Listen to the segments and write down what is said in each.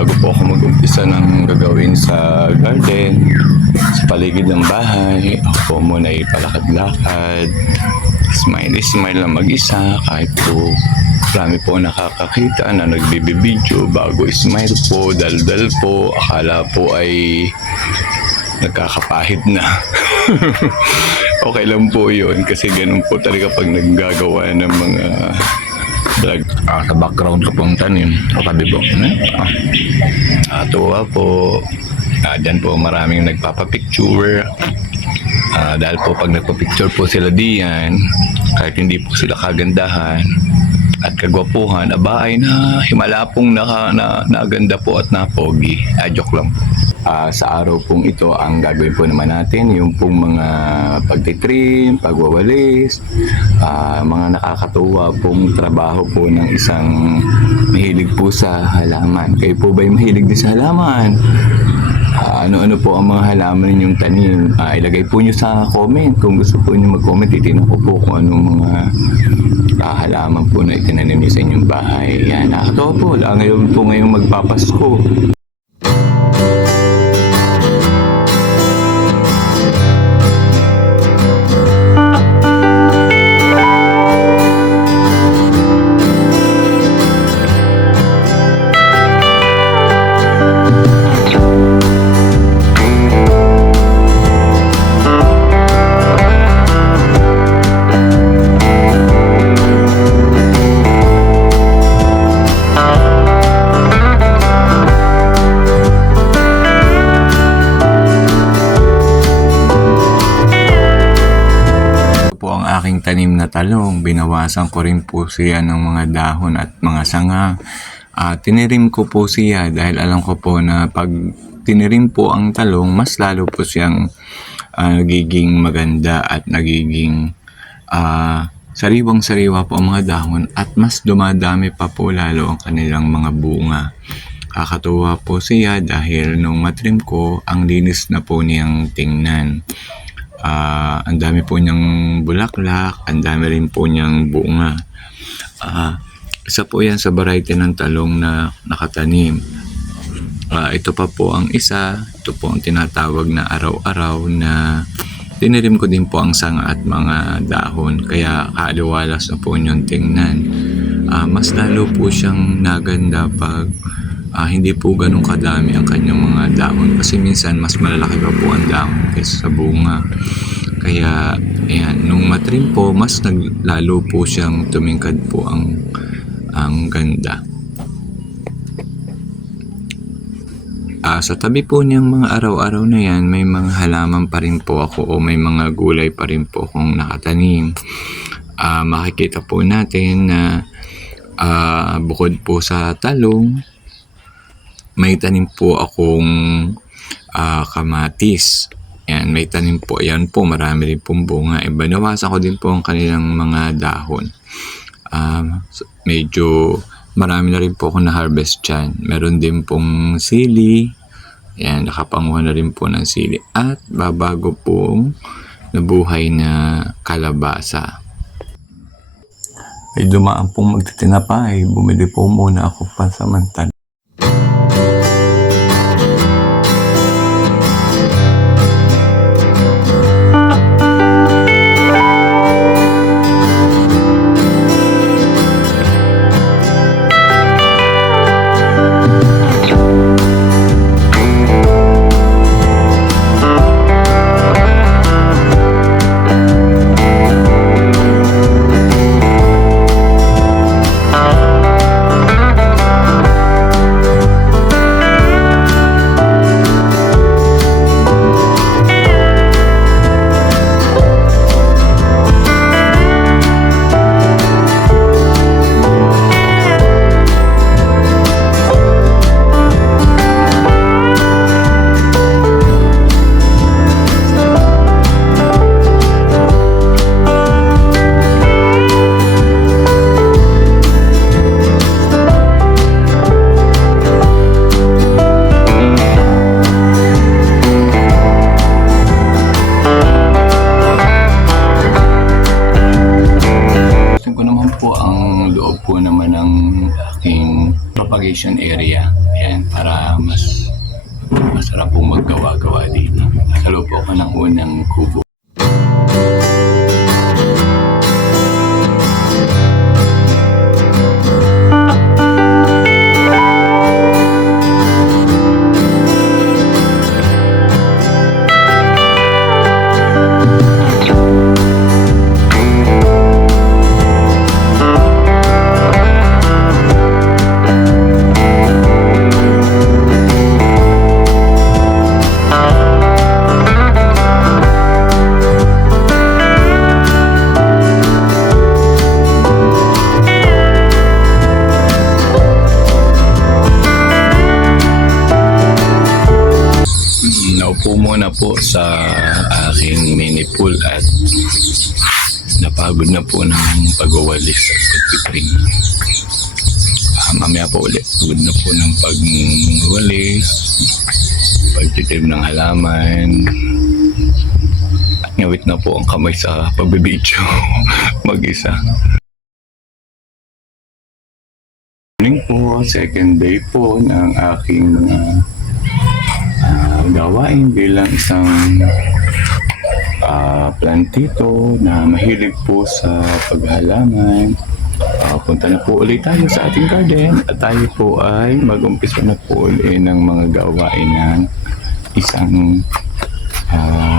bago po ako mag-umpisa ng gagawin sa garden, sa paligid ng bahay, ako po muna ipalakad-lakad. Smile lang mag-isa kahit po marami po nakakakita na nagbibideo bago smile po, daldal po, akala po ay nagkakapahid na. Okay lang po yun kasi ganun po talaga pag naggagawa ng mga vlog. Sa background ko pong tanim o kabibo. Tuwa po. Dyan po maraming nagpapapicture. Dahil po pag nagpapicture po sila diyan, kahit hindi po sila kagandahan at kagwapuhan, aba ay na himala pong naganda po at napogi. Joke lang po. Sa araw pong ito, ang gagawin po naman natin, yung pong mga pagtitrim, pagwawalis, mga nakakatuwa pong trabaho po ng isang mahilig po sa halaman. Kayo po ba'y mahilig din sa halaman? Ano-ano po ang mga halaman ninyong tanim? Ilagay po nyo sa comment. Kung gusto po nyo mag-comment, titignan ko po kung anong mga halaman po na itinanim nyo sa inyong bahay. Yan, nakakatawa po. Ngayon po ngayong magpapasko. Aking tanim na talong, binawasan ko rin po siya ng mga dahon at mga sanga. Tinirim ko po siya dahil alam ko po na pag tinirim po ang talong, mas lalo po siyang nagiging maganda at nagiging sariwang-sariwa po ang mga dahon at mas dumadami pa po lalo ang kanilang mga bunga. Kakatuwa po siya dahil nung matrim ko, ang linis na po niyang tingnan. Ang dami po niyang bulaklak, ang dami rin po niyang bunga. Isa po yan sa variety ng talong na nakatanim. Ito pa po ang isa, ito po ang tinatawag na araw-araw na tinirim ko din po ang sanga at mga dahon. Kaya kaaliwalas na po niyong tingnan. Mas lalo po siyang naganda pag hindi po ganun kadami ang kanyang mga dahon kasi minsan mas malalaki pa po ang dahon kaysa sa bunga. Kaya ayan, nung matrim po, mas lalo po siyang tumingkad po ang ganda. Sa tabi po niyang mga araw-araw na yan, may mga halaman pa rin po ako o may mga gulay pa rin po akong nakatanim. Makikita po natin na bukod po sa talong, may tanim po akong kamatis. Yan, may tanim po. Yan po, marami rin pong bunga. Binawasan ko din po ang kanilang mga dahon. Medyo marami na rin po ako na-harvest dyan. Meron din pong sili. Yan, nakapanguha na rin po ng sili. At babago pong nabuhay na kalabasa. Ay dumaan pong magtitinapay. Bumili po muna ako pansamantala. exhibition area. Ayan, para mas masarap pong maggawa-gawa dito. Nasa loob po ako ng unang kubo. Naupo muna po sa aking mini pool at napagod na po ng pagwawalis at pagpipring. Mamaya po ulit, pagod na po ng pagwalis, pagtitib ng halaman, at ngawit na po ang kamay sa pagbibidyo mag-isa. Morning po, second day po ng aking gawain bilang isang plantito na mahilig po sa paghalaman. Punta na po ulit tayo sa ating garden at tayo po ay mag-umpisa na po ulit ng mga gawain ng isang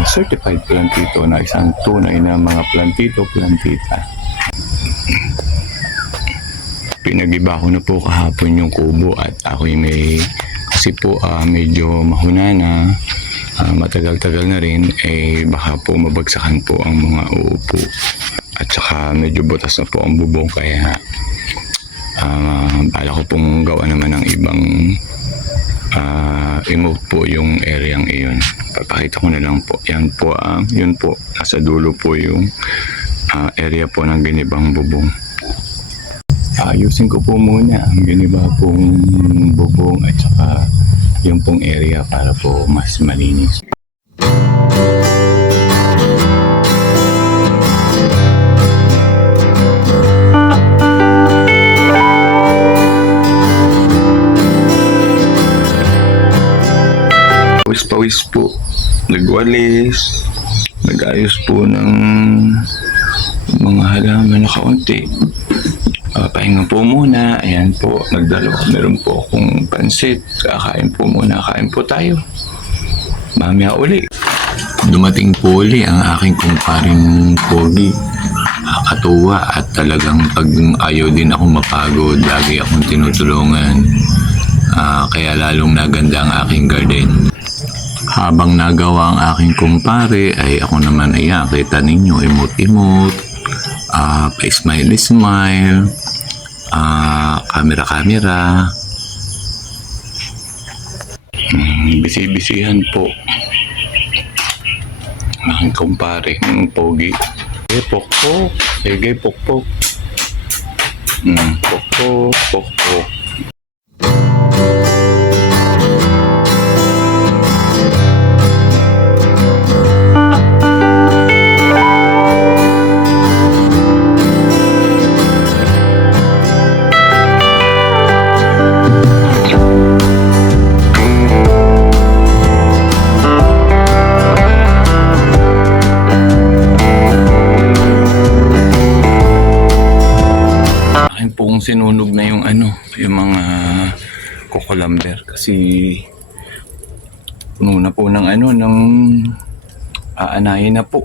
certified plantito na isang tunay na mga plantita. Pinag-iba ko na po kahapon yung kubo at ako'y kasi po medyo mahuna na, matagal-tagal na rin, baka po mabagsakan po ang mga uupo. At saka medyo butas na po ang bubong kaya bala ko pong gawa naman ng ibang emote po yung areang iyon. Papakita ko na lang po. Yun po, nasa dulo po yung area po ng ginibang bubong. Ayusin ko po muna ang giniba pong bubong at saka yung pong area para po mas malinis. Pawis po, nagwalis, nag-ayos po ng mga halaman na kaunti. Pahinga po muna. Ayan po, nagdalo. Meron po akong pansit. Kakain po muna. Kain po tayo. Mamaya uli. Dumating po uli ang aking kumparing Pogi. Katuwa at talagang pag ayaw din ako mapagod, lagi akong tinutulungan. Kaya lalong naganda ang aking garden. Habang nagawa ang aking kumpare, ay ako naman kita ninyo, emote-emote, pa-smile-smile, camera. Bisi-bisihan po. Aking kumpare, ng Pogi. Pokpok. Sige, pokpok. Pokpok. Pong sinunog na yung yung mga kukulamber kasi puno na po ng ng aanayin na po.